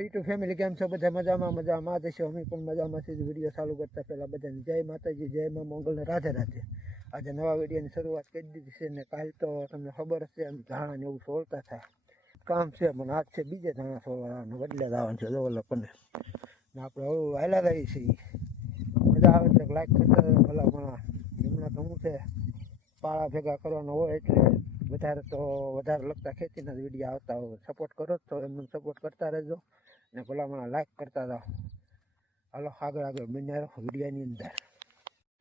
YouTube family કેમ છો? બધા મજામાં જશો. અમે પણ મજામાં છીએ. વિડીયો ચાલુ કરતા પહેલાં બધાને જય માતાજી, જય મા મંગલ, રાધે રાધે. આજે નવા વિડીયોની શરૂઆત કરી દીધી છે ને કાલ તો તમને ખબર હશે એમ ધાણાને એવું સોળતા થાય કામ છે, પણ આજ છે બીજે ધાણા સોળવાનું બદલે જવાનું છે. જો લોકોને ને આપણે હવે હાલા રહીએ છીએ. મજા આવે છે. લાઈક કરતા ભલામણા હમણાં તો શું છે પાળા ભેગા કરવાનો હોય એટલે વધારે લગતા ખેતીના જ વિડીયો આવતા હોય. સપોર્ટ કરો તો એમને સપોર્ટ કરતા રહેજો ને ભલામણા લાઈક કરતા જાઓ. હાલો આગળ બન્યા રહો વિડીયોની અંદર.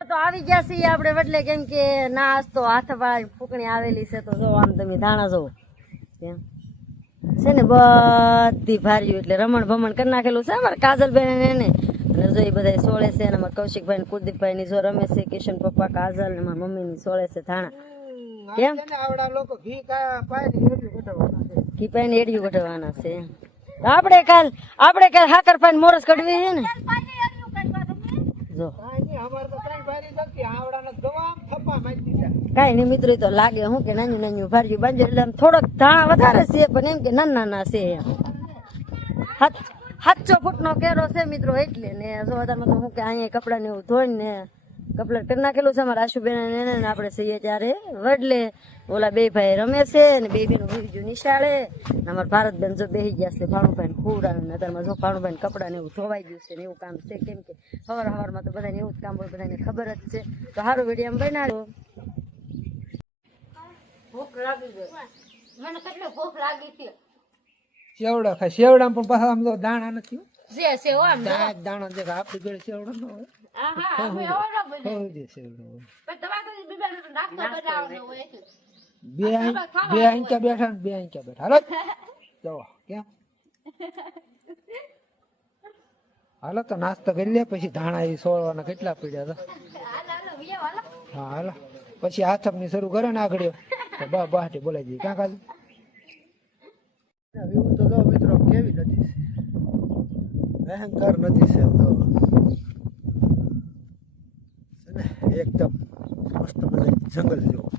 તો આવી ગયા છીએ આપણે વડલે, કેમ કે ના તો હાથ વાળા ફૂકણી આવેલી છે. તો જો આમ તમે ધાણા જોવો કેમ છે ને બધી ભાર્યું એટલે રમણ ભમણ કરી નાખેલું છે અમારે કાજલબેન એને અને જો એ બધા સોળે છે. અને અમારા કૌશિકભાઈ ને કુલદીપભાઈ ની જો રમે છે. કિશન પપ્પા કાજલ ને મારા મમ્મી ની સોળે છે ધાણા. કેમ આવડા લોકો ઘી પાય ને એડિયું ગઢવાના છે. આપણે કાલ હાકર પાઈને મોરસ કઢવી છે ને. જો કઈ નઈ મિત્રો, તો લાગે હું કે નાનું નાનું ભાર્યું બાંધ્યું એટલે આમ થોડોક ધાણા વધારે છે, પણ એમ કે નાના છે એમ 700 ફૂટનો કેરો છે મિત્રો. એટલે ને જો વધારમાં તો હું કે અહીંયા કપડા ને એવું ધોઈને કપડા કરી નાખેલું છે. અમારા આશુબેન એને આપણે સહીએ ત્યારે વડલે ઓલા બે ભાઈ રમે છે ને બે બેનું બીજું નિશાળે. અમારા ભારતબેન જો બેસી ગયા છે ભાણુભાઈ ખુરાવે ને અત્યારમાં જો ભાણુભાઈ કપડા ને એવું ધોવાઈ ગયું છે ને એવું કામ છે. કેમ કે સવારમાં તો બધાને એવું જ કામ હોય, બધાને ખબર જ છે. તો સારું વિડીયો બનાવ્યો. ભૂખ લાગી ગઈ મને, કેટલી ભૂખ લાગી છે. સેવડા ખાય. સેવડા પણ પાછા આમ તો દાણા નથી. દાણા જે આપડી જોડે સેવડા ન હોય. બે આંચા બેઠા ને બે આંચા બેઠા. હાલો જવો કેમ હાલો તો નાસ્તો કરી લે. પછી ધાણા એ સોળવાના કેટલા પડ્યા હતા. હા હાલો પછી હાથમની શરૂ કરે ને આગળ બાટી બોલાઈ જઈએ. ક્યાં કાજુ વ્યૂ તો જો મિત્રો કેવી નદી છે, ભયંકર નદી છે. એકદમ મસ્ત મજા જંગલ જેવો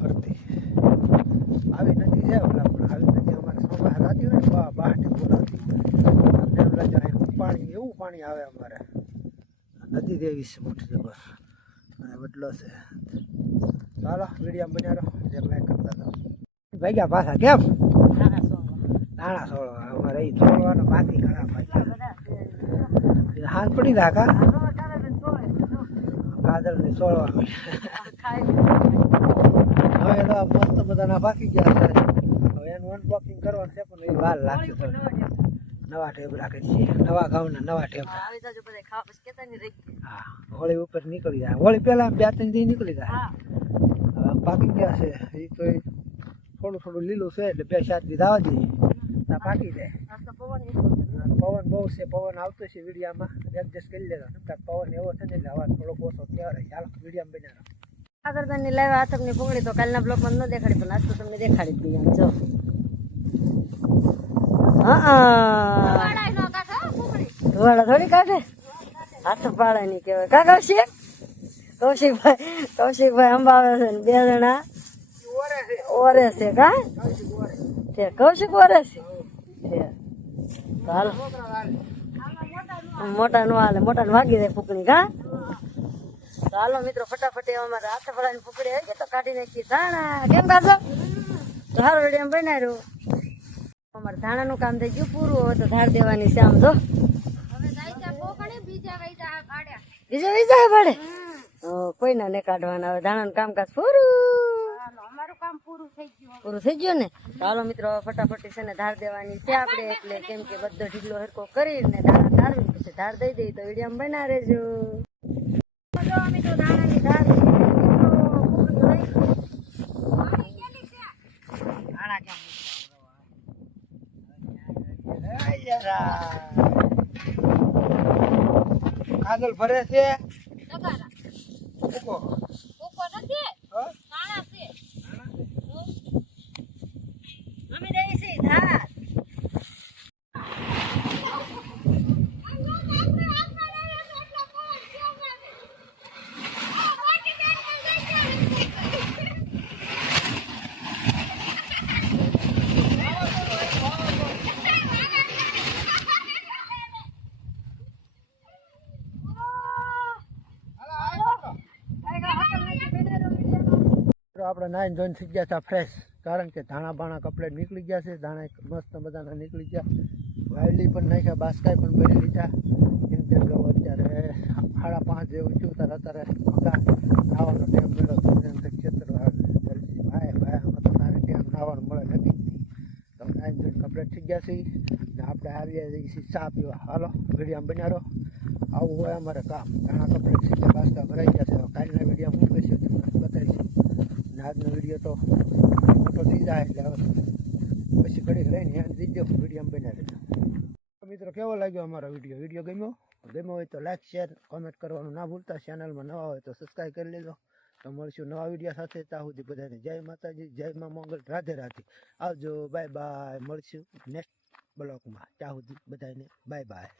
ફરતી આવી નદી છે. ઓલા પણ આવી નદી અમારે સોમાં હલાતી હોય ને બાટી બોલાતી પાણી એવું પાણી આવે અમારે. નદી દેવી છે મોટી જબર અને વડલો છે. ચાલો વિડીયો બન્યા રહો. એક લાઈક કરતા હતા ભાગ્યા પાછા. કેમ દાણા સોળવા અમારે એ સોળવાનો બાકી ઘણા ભાઈ હાથ પડી રાખા કાજલ ને સોળવાનું. હવે તો મસ્ત બધાના બાકી ગયા છે. હવે એનું અનબોક્સિંગ કરવાનું છે, પણ એ વાર લાગશે. નવા ટેબરા કરીએ, નવા ઘઉંના નવા ટેબરા. હા હોળી ઉપર નીકળી જાય. હોળી પેલા 2-3 દી નીકળી જાય. હવે પાકી ગયા છે. એ તો થોડું લીલું છે એટલે 2-4 દી દાવા દઈએ પાકી જાય. પવન બહુ છે. પવન આવતો છે વિડીયામાં એડજસ્ટ કરી લેજો. પવન એવો છે ને એટલે અવાજ થોડોક ઓછો કહેવાય. ચાલો વિડીયો બનાવો. આગળની લાવ્યા હાથમની ફૂગડી તો કાલના બ્લોગમાં ન દેખાડી, પણ આજ તો તમને દેખાડી જ દીધી. જો ધોવાડા થોડી કાઢે, હાથ પાડા ની કહેવાય. કા કૌશિકભાઈ અંબાવે છે ને 2 જણા ઓરે છે. કા કૌશિક ઓરે છે. હાલો મોટા નો હાલે, મોટા વાગી જાય ફૂકણી. કા તો હાલો મિત્રો ફટાફટ અમારે હાથ ફળાની ફૂકડી આવી ગઈ તો કાઢી નાખી ધાણા. કેમ કાઢો તો સારો વિડીયો બનાવ્યો. અમારે ધાણાનું કામ થઈ ગયું પૂરું. હવે તો ધાર દેવાની છે. આમ જો બીજા વીજા પડે કોઈના ને કાઢવાના. હવે ધાણાનું કામકાજ પૂરું થઈ ગયું ને. ચાલો મિત્રો ફટાફટ છે ને ધાર દેવાની છે આપણે. એટલે કેમ કે બધો ઢીકલો હરકો કરીને દાણા ધારવી પછી ધાર દઈ દઈ તો વિડીયો બના રહેજો. મિત્રો ધાણાની ધાર કાજલ ભરે છે. અમે રહી છીએ ધાર. આપણે નાઈન ધોઈને થઈ ગયા હતા ફ્રેશ, કારણ કે ધાણા બાણા કપડે નીકળી ગયા છે. ધાણા મસ્ત મજાના નીકળી ગયા, વાયલી પણ નાખ્યા, બાસકાઈ પણ ભરી લીધા. કેમ કે જો અત્યારે 5:30 જેવું થયું, અત્યારે નાવાનો ટાઈમ મળ્યો તો ખેતર ભાઈ આમાં તો તારે ટાઈમ નાવાનો મળે નથી. તો નાઈન ધોઈને કપડે થઈ ગયા છે ને આપણે આવીએ છીએ ચા પીવા. હાલો વિડીયો બનાવો, આવું હોય અમારે કામ. ધાણા કપડે થઈ ગયા, બાસકા ભરાઈ ગયા છે. કાલના વિડીયો મૂકે છે તમને બતાવીશું. ને આજનો વિડીયો તો મોટો થઈ જાય એટલે હવે પછી ઘડી રહીને એમ દીધો વિડીયો બનાવી દેજો. મિત્રો કેવો લાગ્યો અમારો વિડીયો ગમ્યો હોય તો લાઈક શેર કોમેન્ટ કરવાનું ના ભૂલતા. ચેનલમાં નવા હોય તો સબસ્ક્રાઈબ કરી લેજો. તો મળશું નવા વિડીયો સાથે. ત્યાં સુધી બધાને જય માતાજી, જય મા મંગલ, રાધે રાધે. આવજો, બાય બાય. મળશું નેક્સ્ટ બ્લોગમાં. ત્યાં સુધી બધાને બાય બાય.